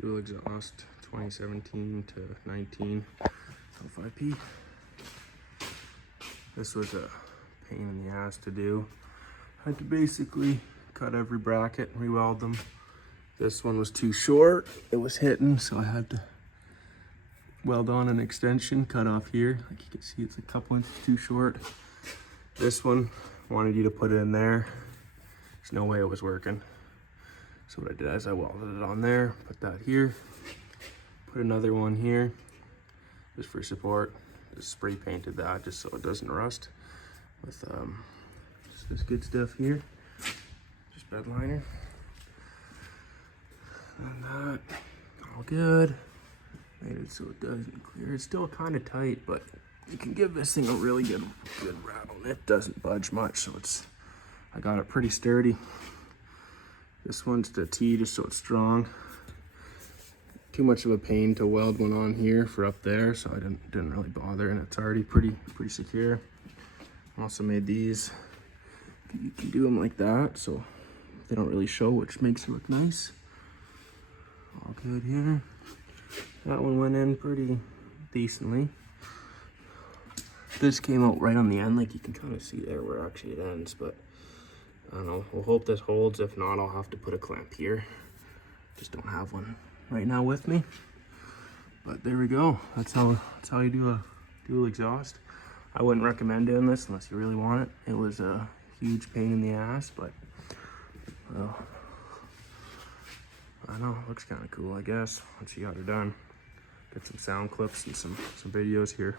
Dual exhaust 2017 to 19 L5P. This was a pain in the ass to do. I had to basically cut every bracket and re-weld them. This one was too short, it was hitting, so I had to weld on an extension, cut off here. Like you can see, it's a couple inches too short. This one, wanted you to put it in there. There's no way it was working. So what I did is I welded it on there, put that here, put another one here, just for support. Just spray painted that just so it doesn't rust with just this good stuff here, just bed liner. And that, all good. Made it so it doesn't clear. It's still kind of tight, but you can give this thing a really good rattle. It doesn't budge much, so I got it pretty sturdy. This one's the T just so it's strong. Too much of a pain to weld one on here for up there, so I didn't really bother, and it's already pretty secure. Also made these. You can do them like that, so they don't really show, which makes it look nice. All good here. That one went in pretty decently. This came out right on the end, like you can kind of see there where actually it ends, but I don't know. We'll hope this holds. If not, I'll have to put a clamp here. Just don't have one right now with me. But there we go. That's how you do a dual exhaust. I wouldn't recommend doing this unless you really want it. It was a huge pain in the ass, but well, I don't know, it looks kind of cool, I guess, once you got her done. Get some sound clips and some videos here.